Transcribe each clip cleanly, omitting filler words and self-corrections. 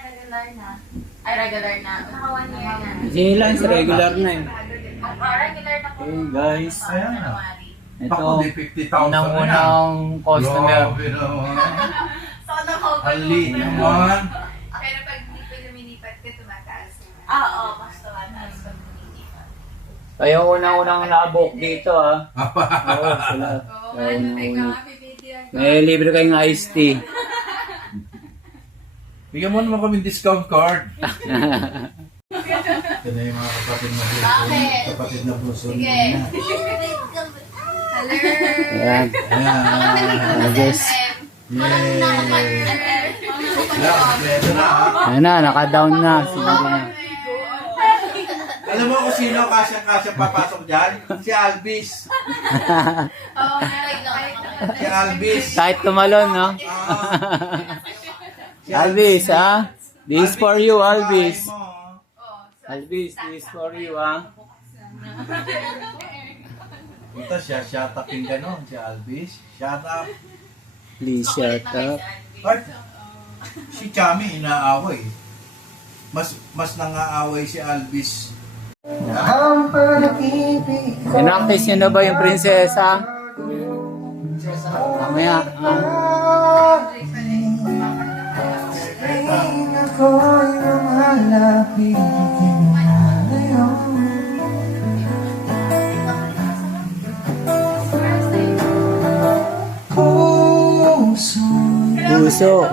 regular na. Ay, regular na. Naka 1 year na. Si Lance, regular na eh. Regular na po. Okay guys. Ayan na. Ito, Ako, di 50,000 na unang customer. Grabe naman. So, naka-open Ali naman. Pero pag hindi ko lumilipat ka, tumataas naman. Oo, mas tumataas pag lumilipat. Kayo unang-unang nabok dito ah. Oo, sila. Oo, Kayo ano, may unang-unang. mga pipidyan ko. May libre kayong iced tea. Bigyan mo naman kami discount card. Ito na yung mga kapatid na buso. Bakit? Kapatid na buso. Sige. Hello. Ayan. Ayan. Yes. Yay. Ito na ha. Ayan na, naka-down na. Sige na. Alam mo kung sino kasya papasok dyan? Si Alvis. Oo, Si Alvis. Kahit tumalon, no? Si Alvis, ha? This is for you, Alvis. Bahay mo. Alvis, this is for you, ha? Ito siya, shut upin gano'n. Si Alvis. Shut up. Please shut up. At si Chami inaaway. Mas nangaaway si Alvis. Inactis nyo na ba yung prinsesa? Mamaya. Puso.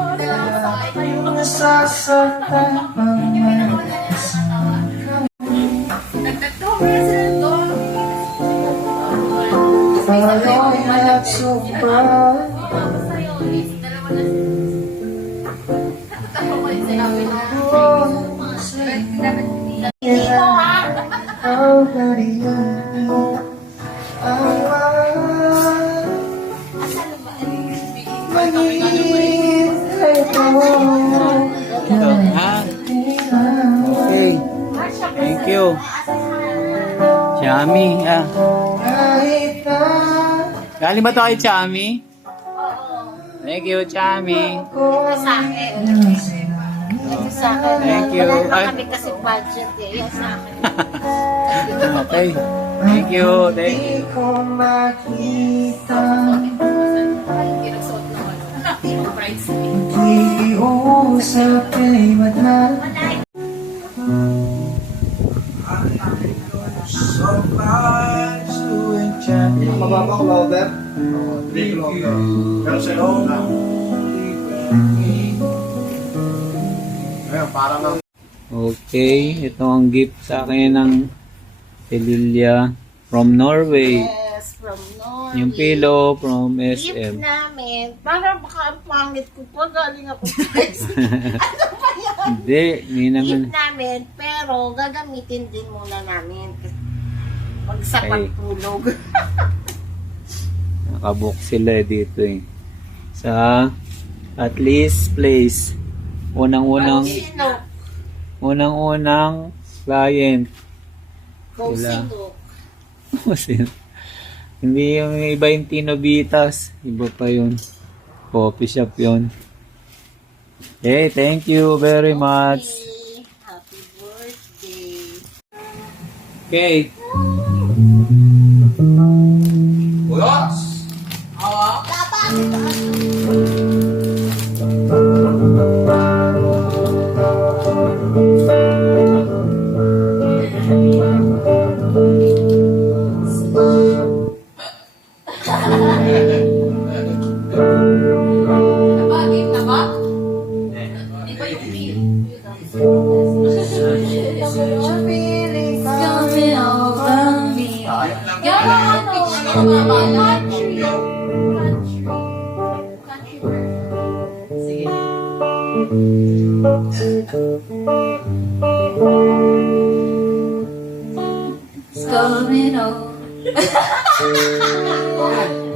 Okay. Thank you. Chami. Galing ba ito kay Chami? Thank you, Chami. Sa akin. Ito sa akin. Thank you. Wala naman Ay. kami kasi budget eh. Yan sa akin. Okay. Thank you. Thank you. Ay, kinusot naman. Yung price eh. Mababa ko ba, Robert? 3 kilometers. Pero sa loob na. Ayun, parang lang. Okay. Ito ang gift sa akin ng Lilia from Norway. Yes, from Norway. Yung pillow from Gift SM. namin. Para baka ang pangit ko pa. Galing ako guys. Ano pa yan? Hindi naman. Gift namin. Pero gagamitin din muna namin. Pag sa Okay. pagtulog. Nakabook sila dito eh. Sa At Least Place. Unang-unang Sino? client. Kung Sila. sino? Hindi yung iba yung Tinobitas. Iba pa yun. Coffee shop yun. Okay, thank you very much. Happy birthday. Okay. Ulos! Nabagay na ba? Di ba yung feel? Coming over me. Yan ang pitch ng mga bala. Country bird. Sige. It's coming over.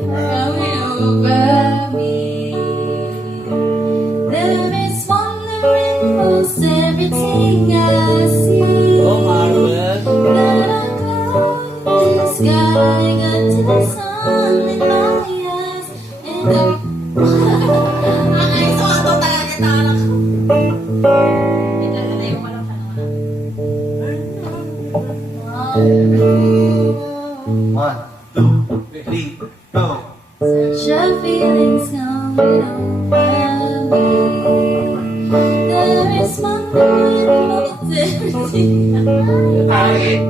Coming over me. There is wonder in most everything I see. Oh, Marvel. That I cloud the sky, got to the sun in my eyes, and I. Ay, so ano talaga tayo? One, two, three, go. Such a feeling's coming over me. There is one more everything. Kahit.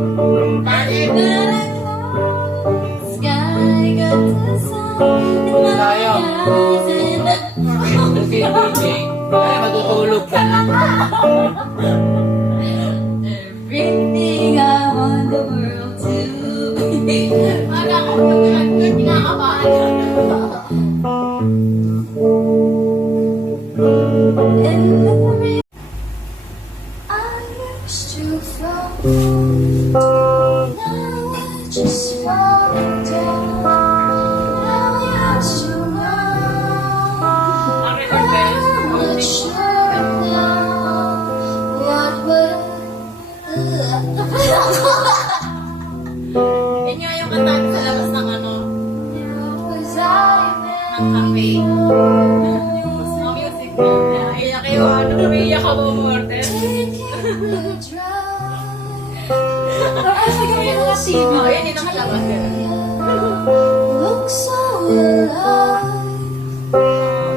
Sky got the sun in my eyes Ay, matutulog ka na. everything I want the world to be. And every I used to float, now I just fall down. Now you're too long. I'm not sure now what would. Yan nga yung kantaan sa labas ng ano, Was I ng cafe. Yung music niya. Iyak kayo, ano, umiiyak ako umorder. taking the drive? Kasi kami yung mga sino, yun yung nakalabas yun. Look so alive,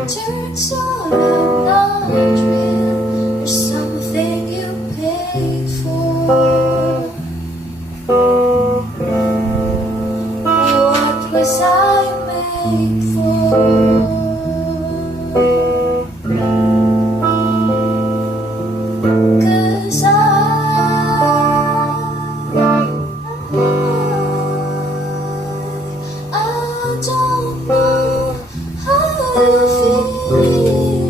turn so not real. There's something you paid for. What was I made for? 'Cause I don't know how you feel.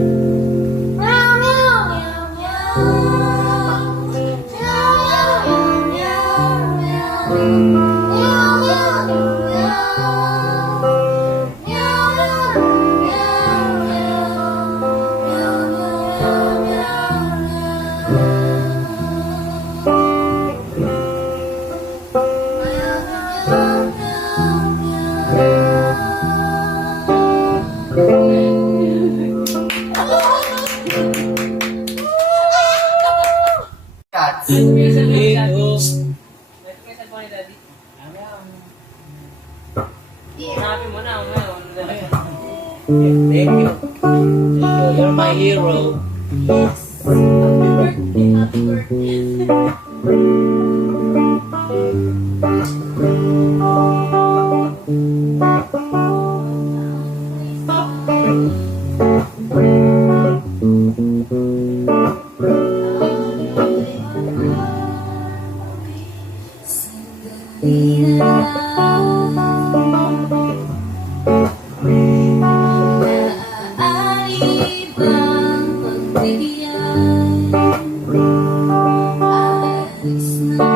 Meow, meow, meow, meow. Meow, meow, meow, meow. Meow, meow, meow. Meow, meow, meow, meow. Meow, meow, Cats. Sabi mo na, ngayon. Thank you. You're my hero. Happy birthday. Maaari bang magbigay? Alis na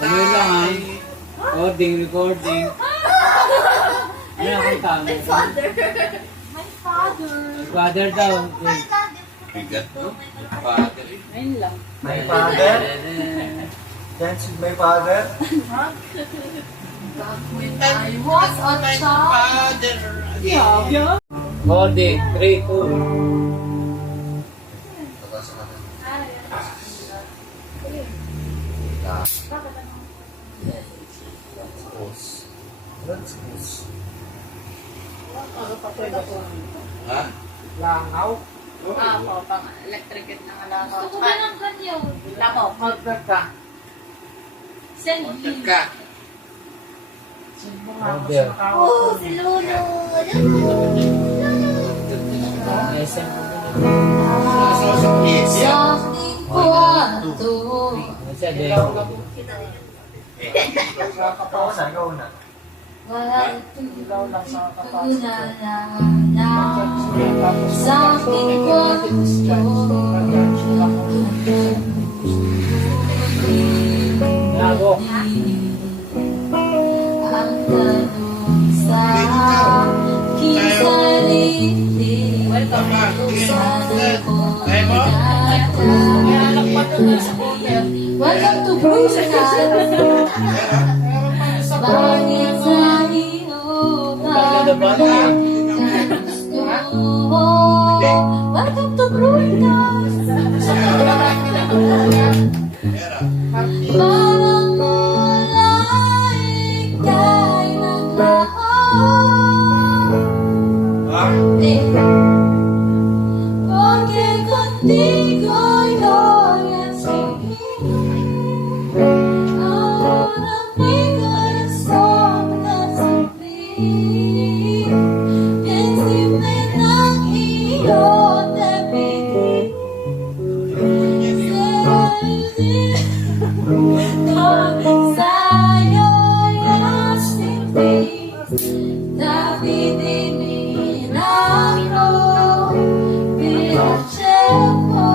Ano lang ha? Recording. Ano ang tama? My father. Father daw. Bigat to. Father. Ayun lang. My father? Dance with my father? I was a child. Father. Recording. 3, 2. Ha? Langaw? Ako, pang electric na alangaw. Gusto ko ba ng ganyan? Lako. Mag-vlog ka. Send Father me. ka. Sino mo nga ako sa tao? Oh, si Lolo. SM ko Yes, Sa aking kwarto. Sa Ikaw una. Wala Ilaw lang sa kapasok. tunalala. Sa aking kwarto. Lago. Ang tanong sa aking sarili. Sana ko welcome to Bruce. Bakit sa iyo welcome to Bruce. Parang mula ika'y naglaon. Porque contigo yo ya soy. Ahora mi corazón está sufrir. Bien simple nang iyo te pedí. Sa'yo'y asinti. David Milagro, Pinochetto,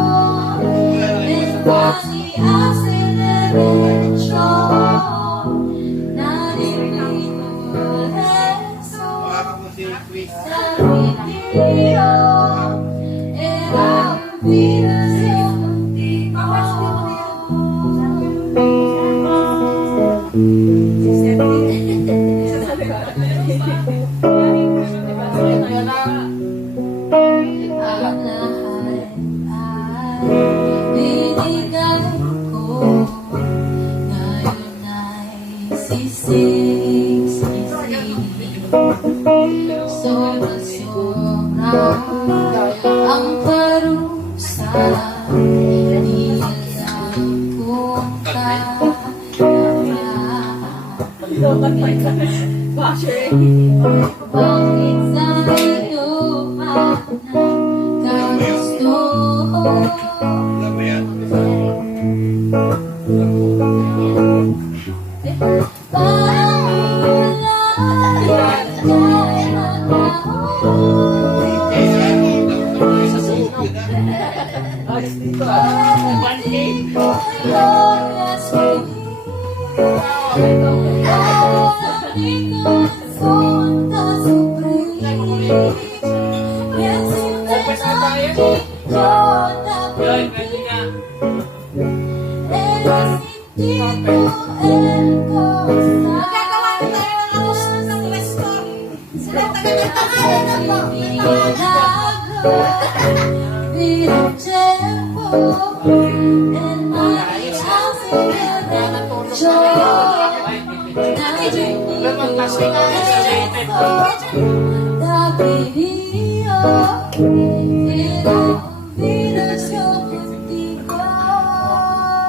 España hace derecho, naririnig eso, David era un virus contigo. Ang lahat ay binigay ko. Ngayon ay sisig-sisig. Sobra-sobra ang parusa. Di alam kung kaya. Bakit sa'yo kagusto? Alam mo yan? Parang wala kay manahon. Sa suko na.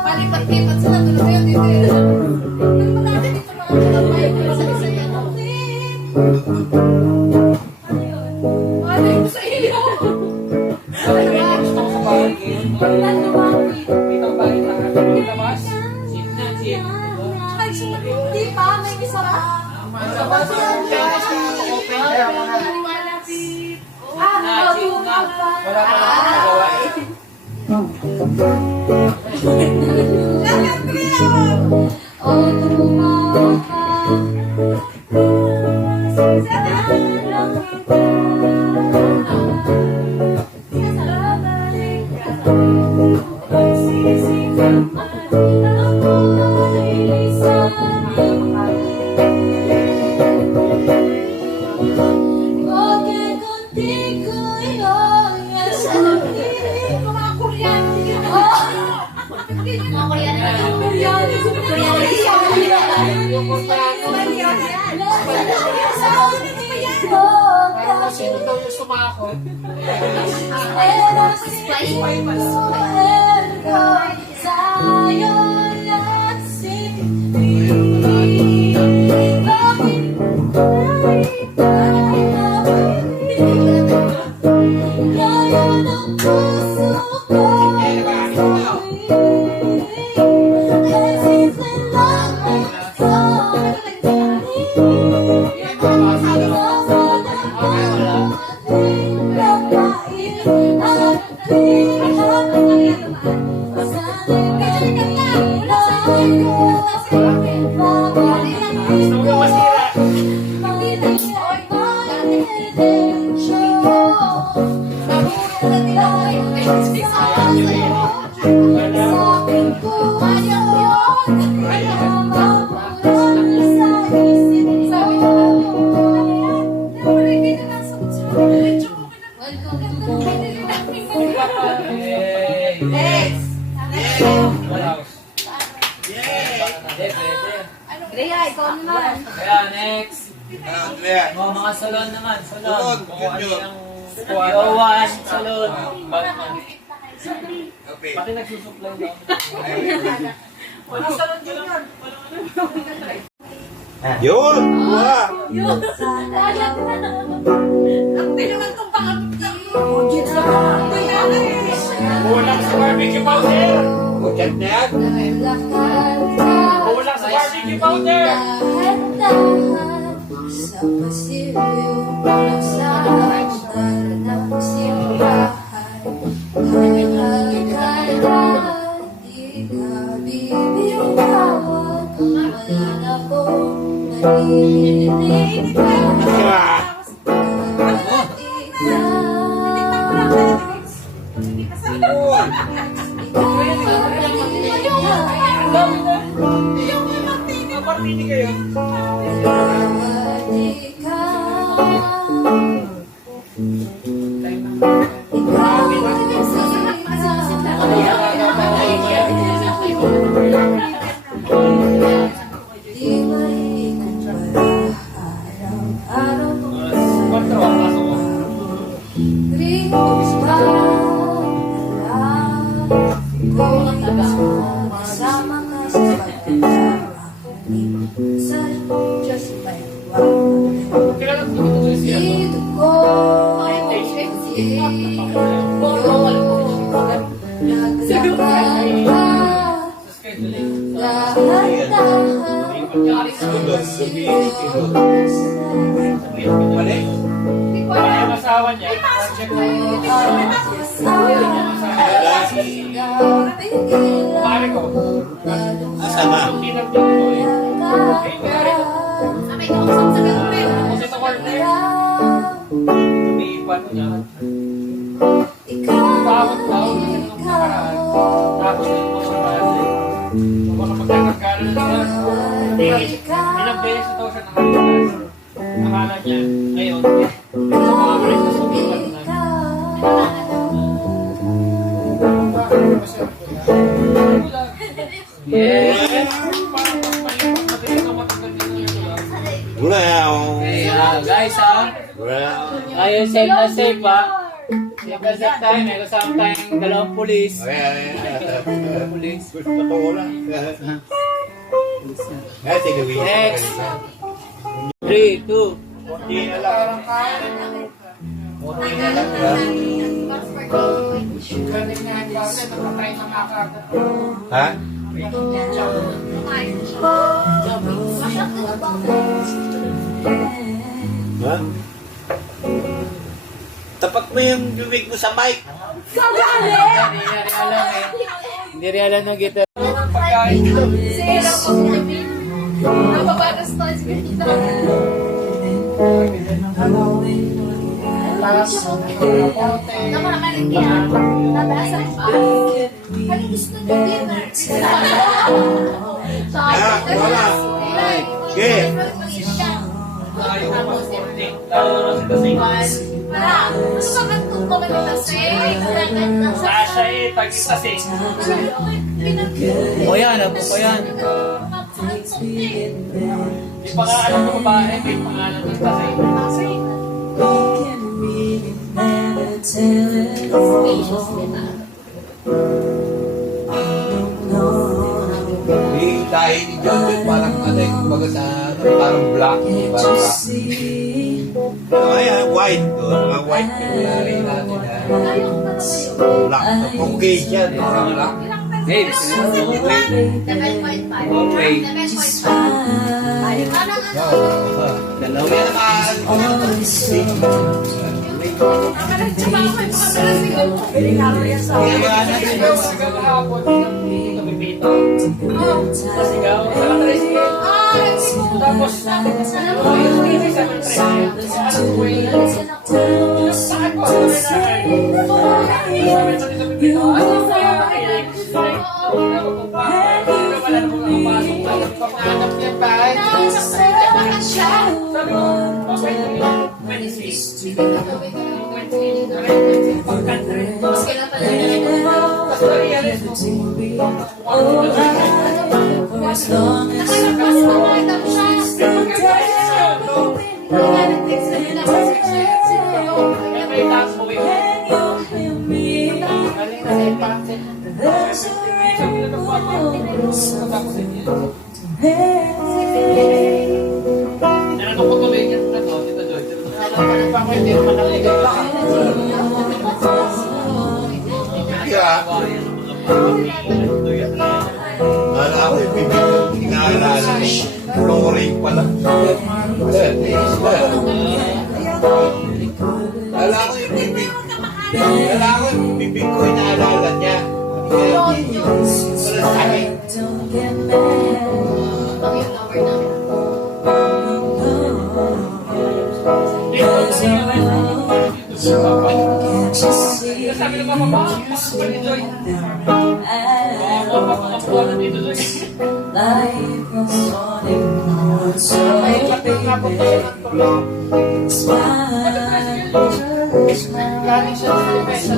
Palipat-lipat sila tuloy kayo dito. Nang natin dito mga kalamay ko sa isa yan. Ano yung sa iyo? Hindi pa, may isa pa. Wala pa lang magawa. Porque contigo yo ya salí. Mga Korean. Mga Korean. Parang sino daw yung sumakot? Grea, ikaw naman. Kaya next. Andrea. Oh, mga salon naman. Salon. Salon, Kung yun ano yun. yung Yowan, salon. Batman. Okay. Pati nagsusupply daw. Wala salon ko lang. Yun! Wow! Ang naman itong pangatang. Kulang sa barbecue powder. Bukat na yan. Kulang sa barbecue powder. Sa pasilyo ng sabat ng simbahan, halaga di ka bibitawan. Wala na pong naririnig ka. Partini kayo. Kwatro ang kaso ko. Kasama ka sa pagkakasama sa Diyos may Kilala ko ito siya. dito ko naglakad ka Sa scheduling. Mali. Kaya yung asawa niya. Check mo. Pare ko. Asan na? Yung tinagdag ko eh. Sabay ka usap sa girlfriend. Kasi sa corner. Umiipan niya. Pawag daw. Kasi nung nakaraan. Tapos yung mga pare. Baka magkakagkaroon na sila. Ilang beses daw siya nakalipas. Akala niya. Ngayon. Ito mga pare sa sumipan na. Yes! Parang pagpalipas matigas ang matanggal din ng ito. Wow! Okay, guys Wow! Ayun, safe na safe ha. Safe na safe tayo. May kasama tayong dalawang pulis. Dalawang pulis. Gusto ko lang. Ay, tigawin. Next. 3, 2. Hindi na lang. Konti na lang. Ha? Ha? Tapat mo yung bibig mo sa mic. Hindi rin alam ng guitar. Pagkain. Sila po. Napapagas to. Naku, nakalig yan. Nabasa pa. Haling gusto niyo dinner. Ah, wala. Okay. Ayaw ko mag-sporting. Lalo na si Tasing. Wala. Ano ba kantong ko magtasing? Sasha eh, taging Tasing. O yan, ako pa yan. May pangalan ng babae, may pangalan ng Tasing. Tayo ni John, parang ano yung kumbaga sa parang black. Parang kaya white to, mga white yung rin natin. Black. Caucasian, black. Hey, okay. Dalawa yan. Wala ko yung bibig, inaalala. Flooring pala. Wala ko yung bibig. Wala ko yung bibig ko, inaalala niya. Wala sakit. Sabi ng mga baba, pasok pa ni Joy. Makakuha na dito, Joy. Ay, bakit napunta siya ng tulong? Galing siya sa mesa.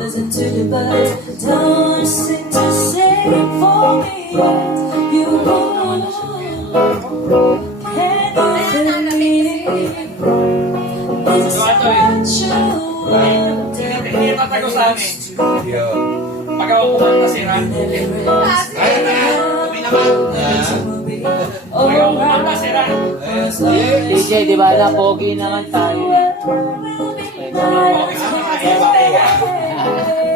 Listen to the birds, don't sing to sing for me. You won't. Can you feel me? It's special. Hindi tatago sa amin. Pag ako kumanta si Ran. Kaya na, kami naman. Pag ako kumanta si Ran. DJ, di ba na pogi naman tayo eh.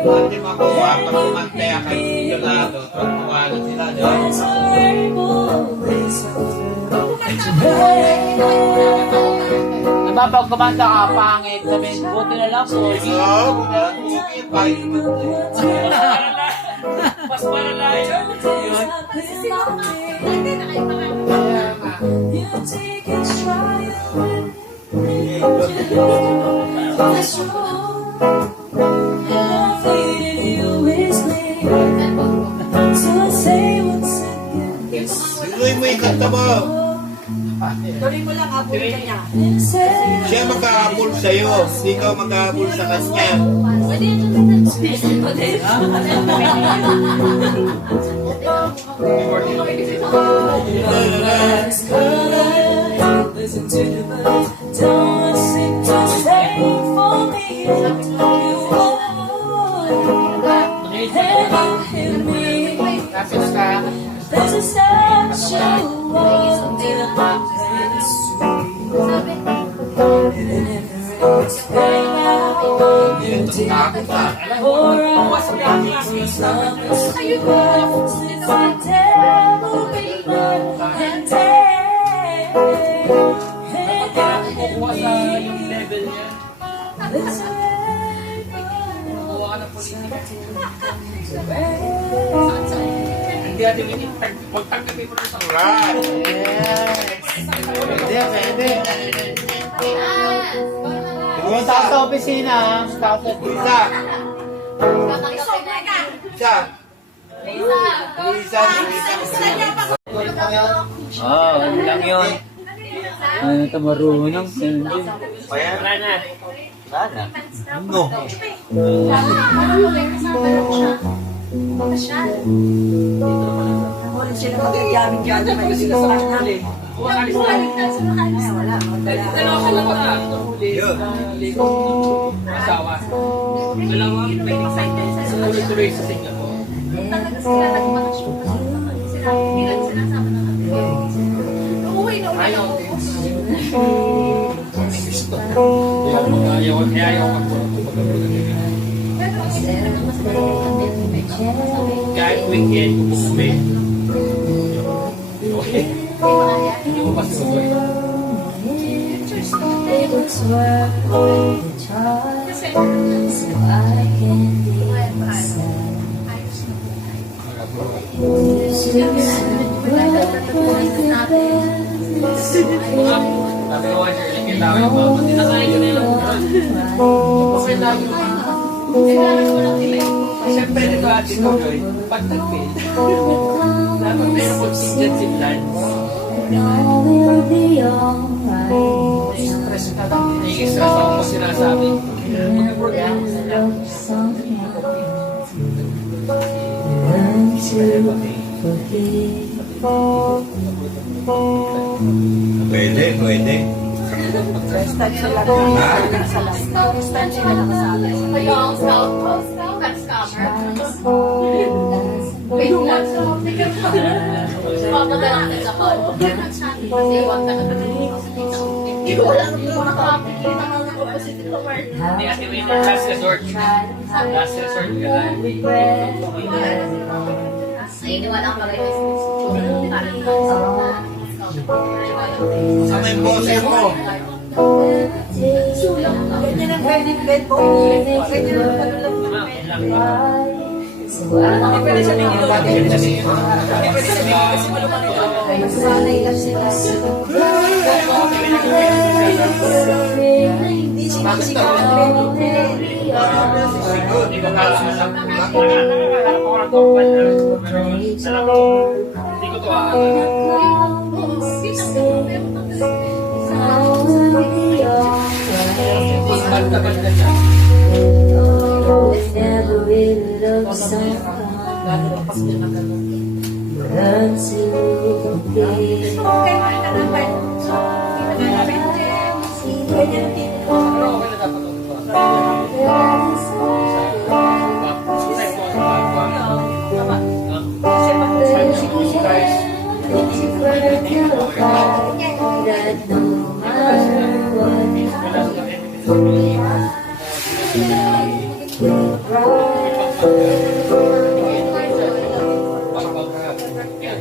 Pati makuha, pag kumante ang kagulado, pagkuhala sila dyan. Diba pag kumanta ka, pangit, sabihin, buti na lang pogi. Oo, okay, bye. Mas malalayo. Sinuloy mo yung kanta mo. Tuloy mo lang, habulin ka niya. Siya mag-aabol sa'yo, hindi ka mag-aabol sa kanya. Listen to the birds, don't sing to sing for me. You won't. Can you hear me? There's a special warmth in the place. And in every explain now, you take pour out your stomach. You have to devil be and dance. Hindi natin hindi pagtanggabi mo na sa Right. Pwede. Punta sa opisina, stop at Isa. Isa. ano lang yun. Ano ito marunong? wala na. No. Dalawa ka lang wala. Yun. Asawa. Dalawa, may tuloy-tuloy sa Singapore. Ayaw. Ayaw kahit weekend, umuwi. Hindi mo masusukoy. It was worth the charge, so I can be myself. Sabi ko, Shirley, kailangan ba? Tinakain ko na lang. Okay lang. Siyempre, dito atin ko, Joy. Pag nag-fail, dapat may contingency plan. Nai-stress ako kung sinasabi. Mag-program na lang. Pwede. Wait lang. Papagalang ka sa hall. Kasi huwag ka na hindi ko alam kung makakapikita ka ng opposite command. Hindi, Ate Winner, last resort. Last resort ka lang. Nainiwala ang bagay Sa may boses mo. Ganyan ang wedding bed mo. Ganyan ang panulang mo. Hindi pwede siya nililo. Hindi pwede siya nililo kasi malumang sanay lang sila. Hindi sinisigaw ang wedding bed. Hindi ko kalaman. Nakakala ko ang korban na. Pero, hindi ko to banda-banda niya. Never really love someone until Pero okay na dapat ito. that no matter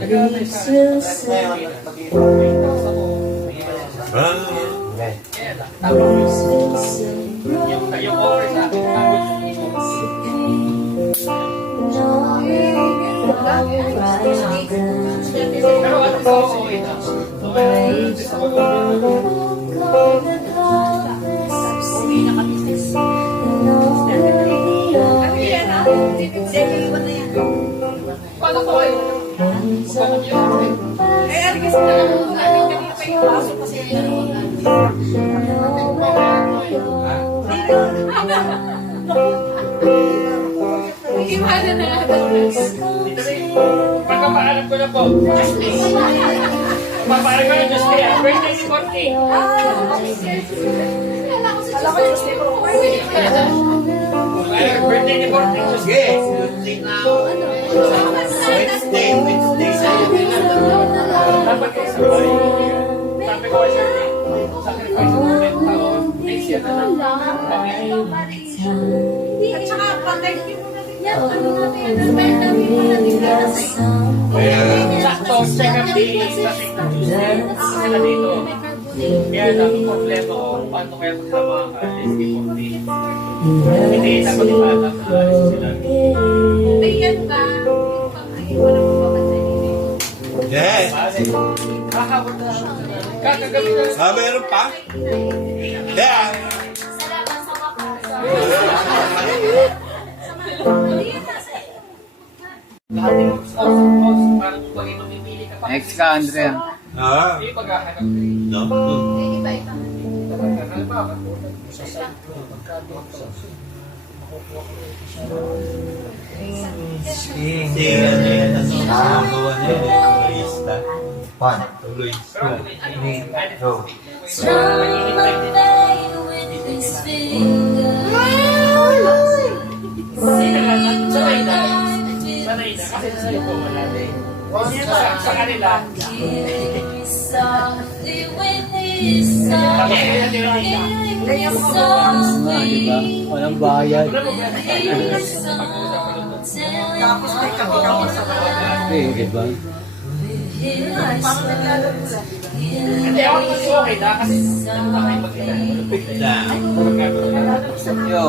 what this will say, this will say, Yung oras na. no, Pero ano ba ako okay na? Paano ko kayo? Pagkapaalam ko na po. Pagkapaalam ko na, just kaya. Birthday ni Corky. Birthday ni Corky. Just Sige. Wednesday sa'yo. dapat kayo sabay. Sabi ko, Shirley, sacrifice mo ng taon. Next year na lang. At saka, pag-review mo na rin yan. Ano natin, spend namin mo na rin yan sa Kaya, Sakto, check up day. Kasi sila dito. Kaya lang, ang problema ko, paano kaya pag sila makakalis, hindi dapat ipala sa alis sila. Tingnan ka. Ay, wala mo pa Yes. Kakabot na lang sila. Kakagabi na lang. Meron pa? Yeah. Salamat sa wakas. Lahat yung house, parang pag mamimili ka pa. Next ka, Andrea. Ah. Hindi paghahanap. No? Iba-iba. Halimbawa, Sige, ano yan? Nakagawa niya yung turista. Tuloy. Strum my pain with his fingers. sanay na. Kasi sa'yo po wala na eh. Sa kanila, Softly with his song. kaya nila. Diba? Walang bayad. Tapos may kami sa Diba? Hindi ako kasi okay na kasi ano na kayo mag-ina. Yo.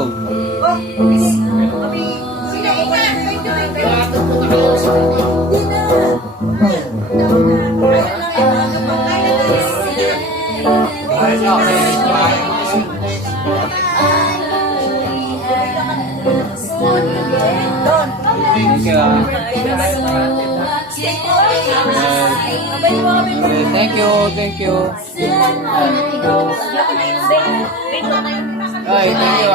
Thank you. Thank you. Ay, thank you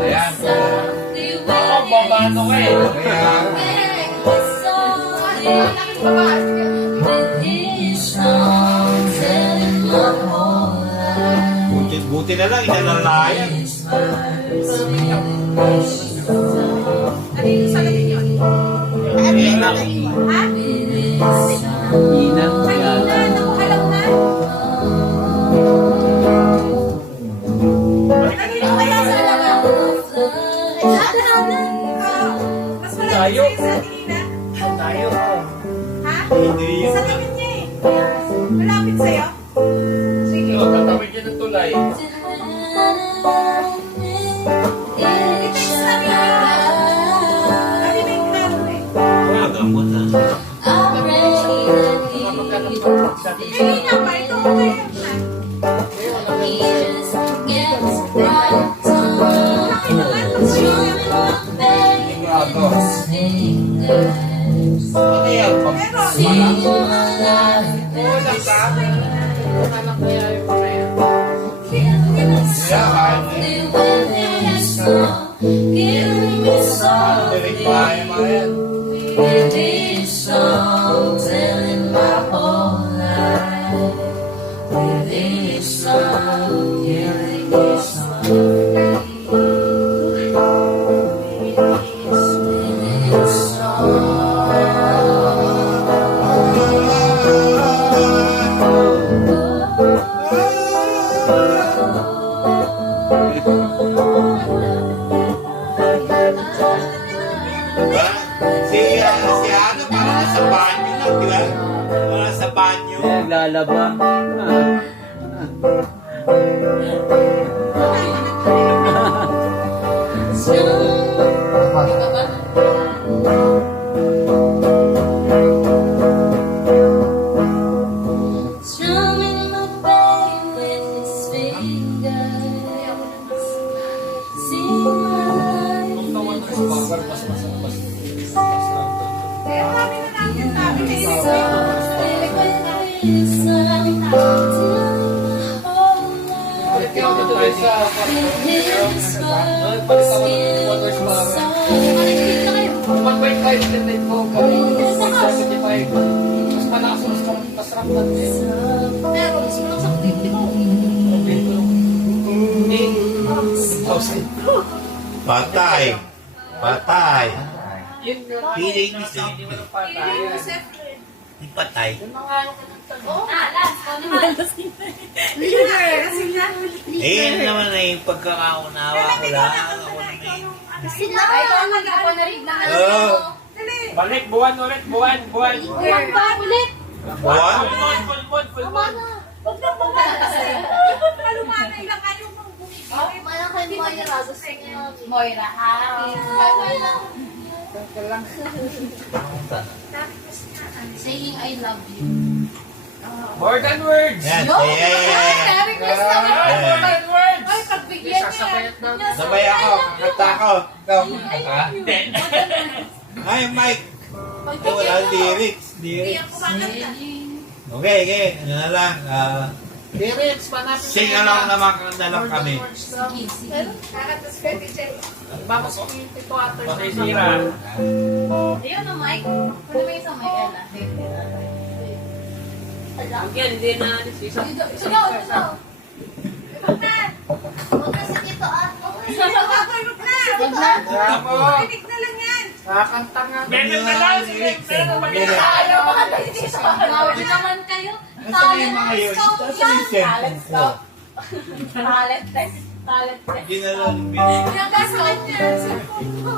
Ayan. Ako, babano ka eh. Buti na lang, inalalayan. Inang. Tayo. Tayo. Malapit sa'yo? Sige. So, tatawid yun ng tulay. Magamot na. Hindi na ba? Ito ko kayo na. Ano yan? Give me something. It is song telling my whole life. With each song, hearing this song. With each Si Ana parang nasa banyo lang, di ba? Parang nasa banyo. Naglalaba. Strumming my pain with his fingers. See my life. Kaya kami na natin sabi kayo. Balik ako dito tayo sa Mag-bike tayo sa internet ko. 75. Mas malakas mas rock lang eh. Pero mas malak sa kulit mo. Patay. Patay. Yun nga. Feeling ni Hindi Sydney. mo ng patayan. Di patay. Yun na nga yung kanang Lance, ano naman? Eh, yun naman na yung pagkakaunawa ko lang. Ako naman. Sila ay ako narinig na Oo. Balik, buwan ulit, buwan. Buwan ba ulit? Buwan? Full moon. Huwag na po ba kasi? Parang kay Moira, gusto niya. Moira, saying I love you. More than words. Yan, Yo! yeah. Merry Christmas naman! More than words. Ay, pagbigyan niya. Sabay ako, kakanta ako. Ikaw, kakanta. Hindi. Ay, Mike. Ito wala lyrics. Okay, okay. Ano na lang. Lyrics, panapin. Sing along naman na lang kami. Sige, sige. Vamos con yung tito ato. Pasisira. Ayun na, Mike. Kunin mo yung sa Mike, Ella. Again, hindi na isa. Sigaw, sigaw. Huwag na sa dito, ah. Huwag na. Ako. Kakanta nga. Meron na lang. Ayaw mo ka na dito. Grabe naman kayo. Nasaan yung mga yun? Nasaan yung cellphone ko? Talent test. Talent test. Hindi na lang. Nasa kanya. Cellphone ko.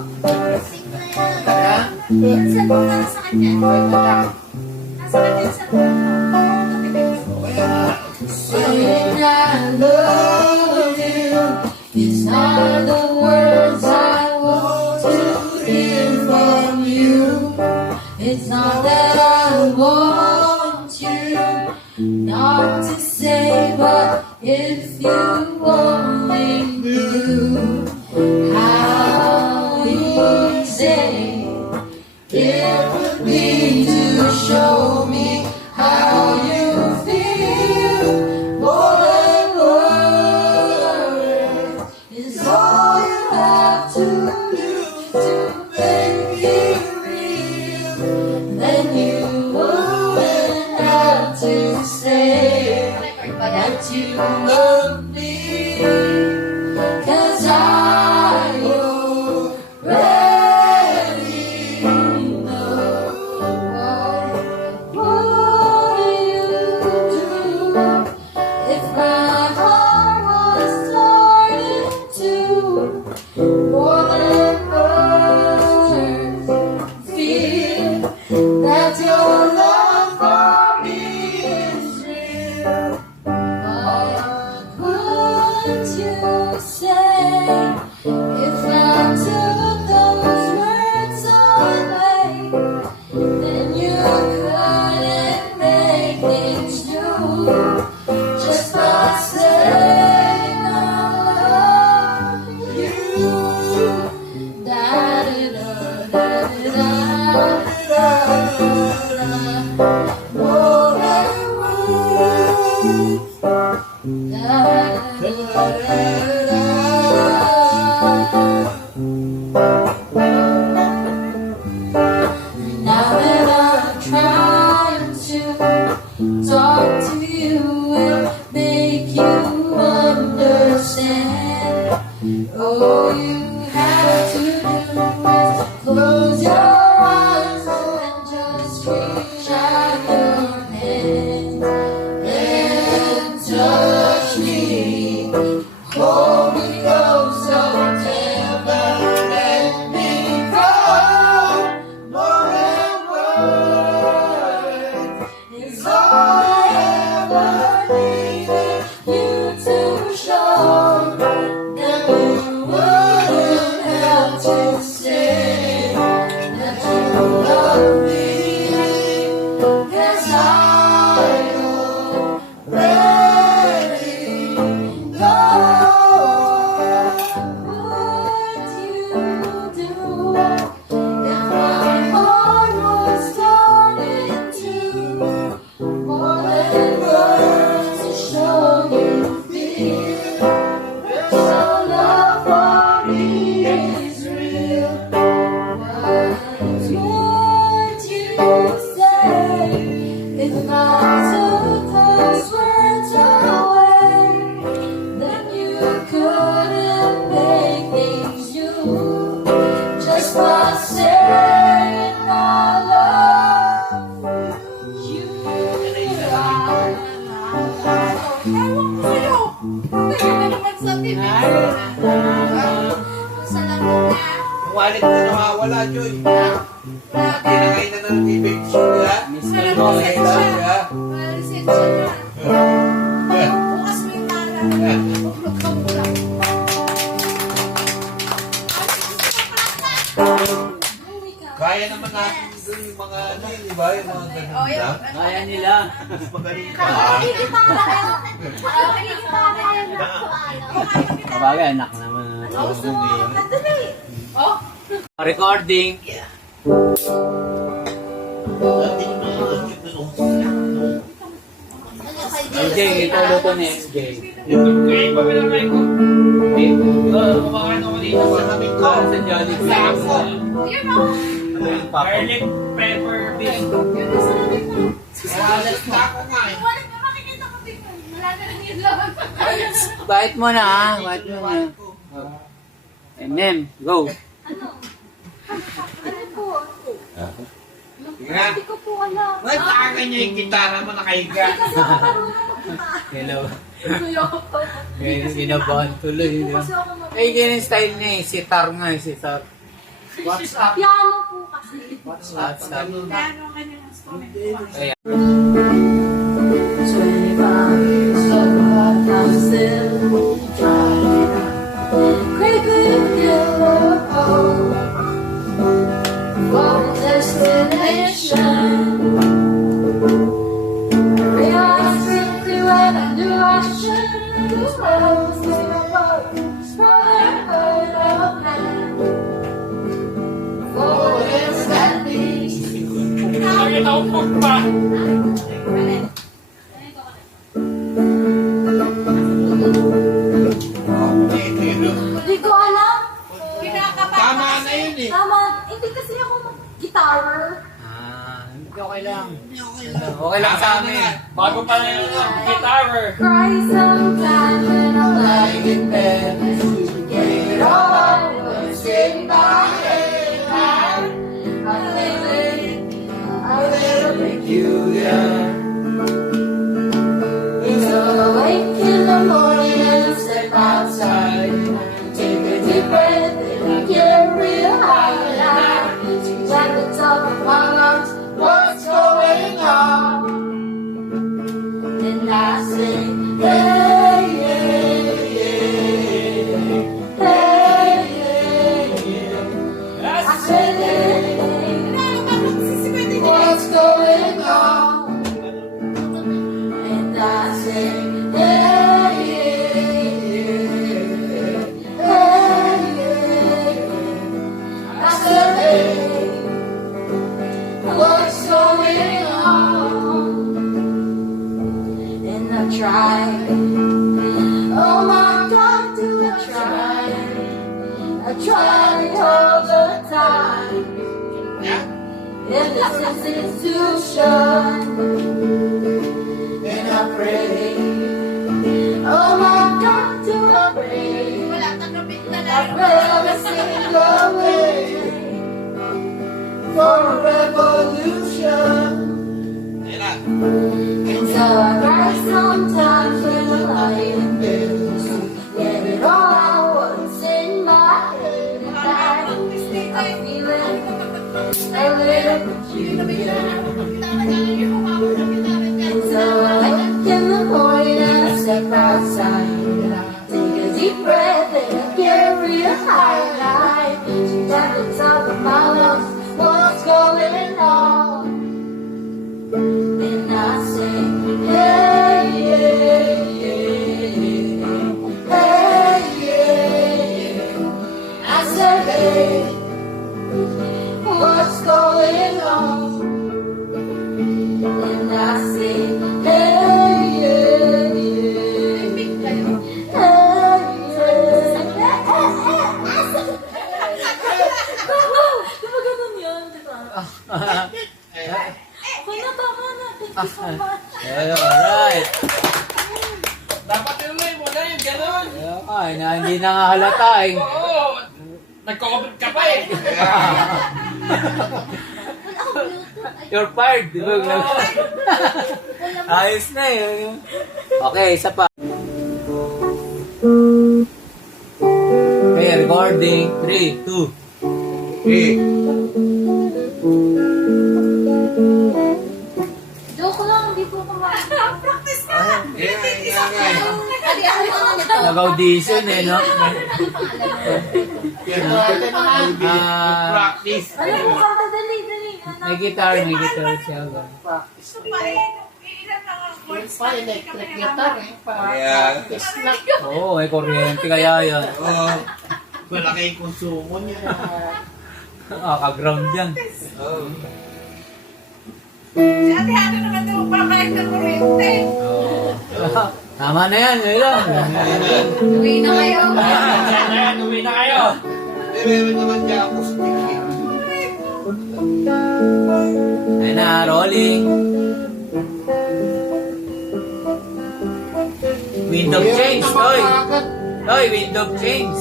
Sing na yan. Ha? Cellphone na nasa kanya. Nasa kanya yung cellphone. Saying I love you is not the words I want to hear from you. It's not that I want you not to say, but if you only knew how easy it would be to show me how you feel. More than words is all you have to do to make it real. Then you wouldn't have to say that you love me, 'cause I already know. saying I love you. Ewan ko sa'yo. Kaya na naman sa bibig. Salamat na. Yung wallet na nawawala, Joy. Kinakain na ng ibig. Diba? Walang Okay, lisensya. diba? Walang lisensya na. Bukas mo yung nara. Buklog ka mo lang. Kaya naman natin doon yung mga ano yun, di ba? Yung mga ganun Oh, yun. lang. Kaya nila. Mas magaling ka. Karaoke kita ka kayo. Karaoke kita ka kayo. Kabagay, anak naman. Oh, Recording. Dati yung mga cute na nung. MJ, ito luto ni MJ. Kaya pa pinamay ko. Kumakain ako dito sa Maraming ko. Para sa Jollibee. yun o. Ano yung papa? garlic pepper beef. Yun ang sinabi ko. Alas na ako nga eh. Wala na makikita ko dito. Wala na rin yun lang. Bite mo na ha. Bite mo na. MM, go. Ano? Ano po? Sige na. Hindi ko po alam. Ba't nakaganyan yung gitara mo nakahiga? Kasi ako marunong kumanta. Hello. Kuya ko pa. Ngayon, ginabahan tuloy. di ba? Kasi ako mag- Eh, ganyan style niya eh. Sitar nga eh, sitar. What's up? Piano po kasi. What's up? Ano ka nila sa comment? Ayan. 25 years old, I'm still trying. Creeping Liverpool for a destination. I realized quickly when I knew I shouldn't lose my hopes. Singapore, brotherhood of man. For it's at least. Nakita ko po pa. Hindi ko alam. Tama na yun eh. Tama. Hindi kasi ako mag-guitar. Okay lang. Okay lang sa amin. Bago pa na yung guitar. Cry sometimes when I'm lying in bed. Get it all over, sing my head. I'm feeling a little peculiar. So I wake in the morning and step outside. Take a deep breath and I get real high. Sing at the top of my lungs, what's going on? And I sing, hey, yeah, yeah, hey, yeah, yeah. I said, hey, what's going on? And I sing, hey, yeah, yeah, hey, yeah. I said, hey, what's going on? And I try. Oh my God, do I try? I try all the time. In this institution, and I pray. Oh my God, do I pray? Wala, tagapit na I lang. pray every single day for a revolution. Ayun na. And so I cry sometimes when I'm lying in bed. Get it all out what's in my head. I'm feeling a little peculiar. And so I wake in the morning and I step outside. Take a deep breath and I get real high. She's at the top of my lungs. What's going on? And I say, hey, yeah, yeah, hey, yeah, yeah. I said, hey, what's going on? And I say, hey, yeah, yeah, Di ba ganun yun, di ba? Okay na, tama na. Thank you so much. Alright. Dapat yung mo na yung gano'n. Ay, hindi na nga halata eh. Oo. Nagko-comment ka pa eh. You're fired, di ba? Ayos na eh. Okay, isa pa. Okay, recording. 3, 2. Eh, Joke lang, hindi po kumakain. Practice ka! Adi, ano yung ano nito? Nag-audition eh, no? practice. Ano po kanta? Dali, dali. May guitar siya. electric guitar eh. Kaya, Oo, may kuryente kaya yan. malaki yung konsumo niya. Ka-ground yan. Oh. Tama na yan, yun lang. Uwi na kayo. Ayan, uwi na kayo. Meron naman niya ako sticky. Ayun na, rolling. Wind of change, Toy. Toy, wind of change.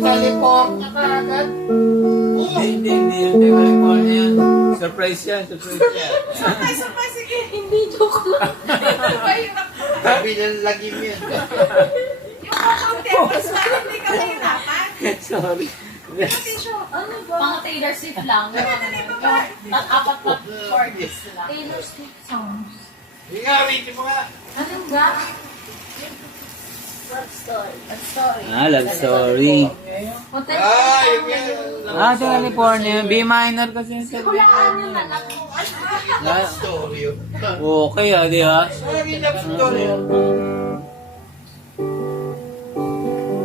California ka agad. Hindi. Hindi ko California yan. Surprise yan, surprise. Hindi, joke lang. Sabi ng lagim yan. Sorry. Ano ba? Mga Taylor Swift lang. Yung apat na chords lang. Taylor Swift songs. Hindi nga, wait mo nga. Ano ba? Love story. Love story. Love story. Yung yan. Sa California, B minor kasi yung sabi. Hulaan yung anak mo. Love story yun. Okay di ba? Lagi love story yun.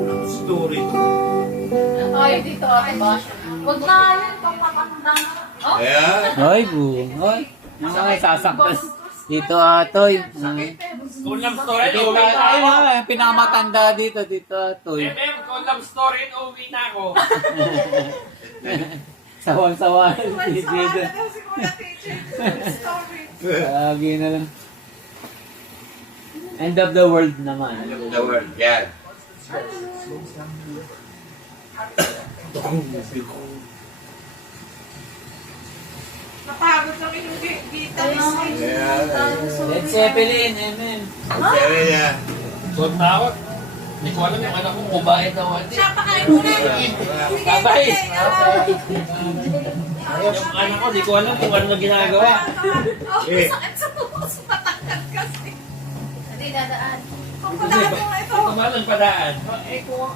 Love story. Ay, dito ate ba? Huwag na yun, pampakanda. Oh, Ayan. Hoy, Hoy. Ay, sasaktas. Dito, Atoy. Kung love story, Dito, uwi na ako. ay, pinakamatanda dito, Atoy. Kung love story, uwi na ako. Sawan-sawan. Dito. Lagi na lang. End of the world naman. The world, yan. Napagod lang yung guitarist. Ayan. Led Zeppelin, amen. Sabi niya. Huwag na ako. Hindi ko alam yung anak ko kumain na wala. Siya, pakain muna. Babay! Yung anak ko, di ko alam kung ano na ginagawa. Eh. Sakit sa puso, matangkad kasi. hindi dadaan. Kung patahan mo ito. Tumalan padaan. Eh kung...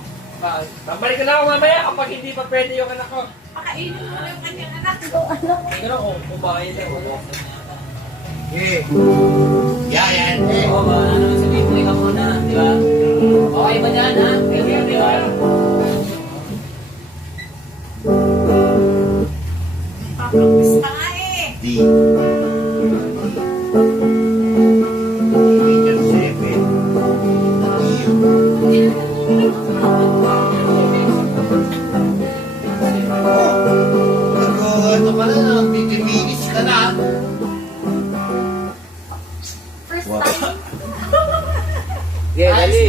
Babalik na ako mamaya kapag hindi pa pwede yung anak ko. Pakainin mo na yung kanyang anak. Pero kung kumain na wala. Eh. Yan. Oo, ba naman sabihin mo ikaw muna, di ba? Okay ba dyan, ha? Pwede, di ba? Papractice pa nga eh. D. Major 7. Ano ka na, bibiminis ka na. First time. Okay, dali.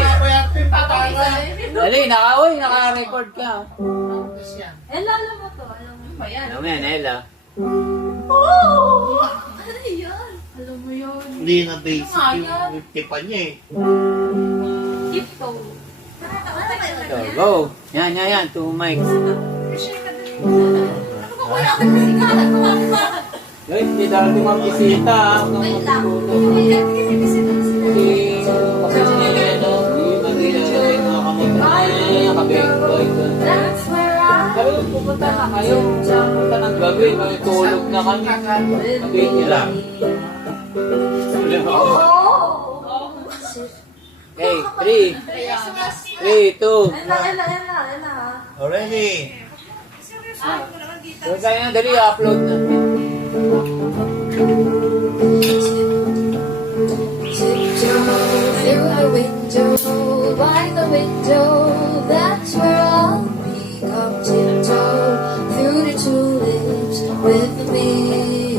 Dali. Dali, naka-record ka. Ella, alam mo to. Alam mo ba yan? Ano yan, Ella? Oh! Ano yan? Alam mo yun. Hindi na basic Ano nga yan? yung tipan niya eh. Tiptoe. So, go. Yan. 2 mics. Ano ba wala ka kasi kalat? Kumakit. Guys, hindi darating mga bisita, ha? Wait lang. Wait lang. Kasi bisita na sila. That's where I Sabi ko, pupunta na kayo. Pupunta ng gabi. Tulog na kami. Sabi nila. Oh! Okay, 3, 2. Ella. Already. So, tayo na, dali, upload na. Through the window, by the window, that's where I'll be. Come tiptoe through the tulips with me.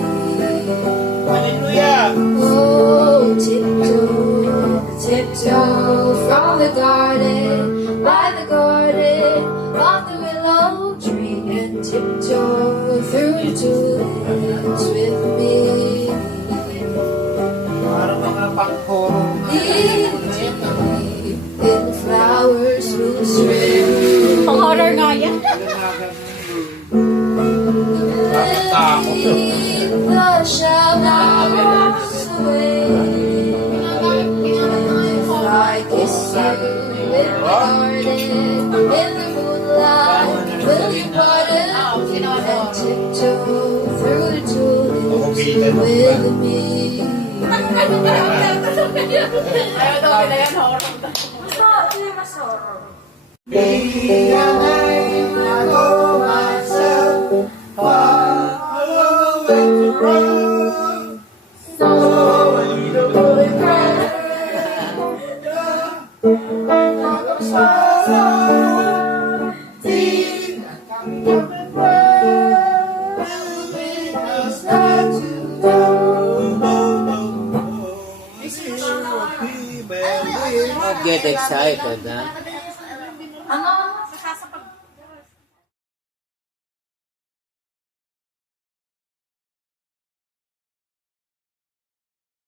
Hallelujah! Oh, tiptoe from the garden, by the garden of the willow Tiptoe through the tulips with me. Parang mga pang-horror na. Deep, deep in the flowers will stray. Pang-horror nga yan. The shadows away. If I kiss you in the garden, in the moonlight, will you pardon? And tiptoe through the tulips with me. Ayaw daw nila yan, horror. Don't get excited, ha?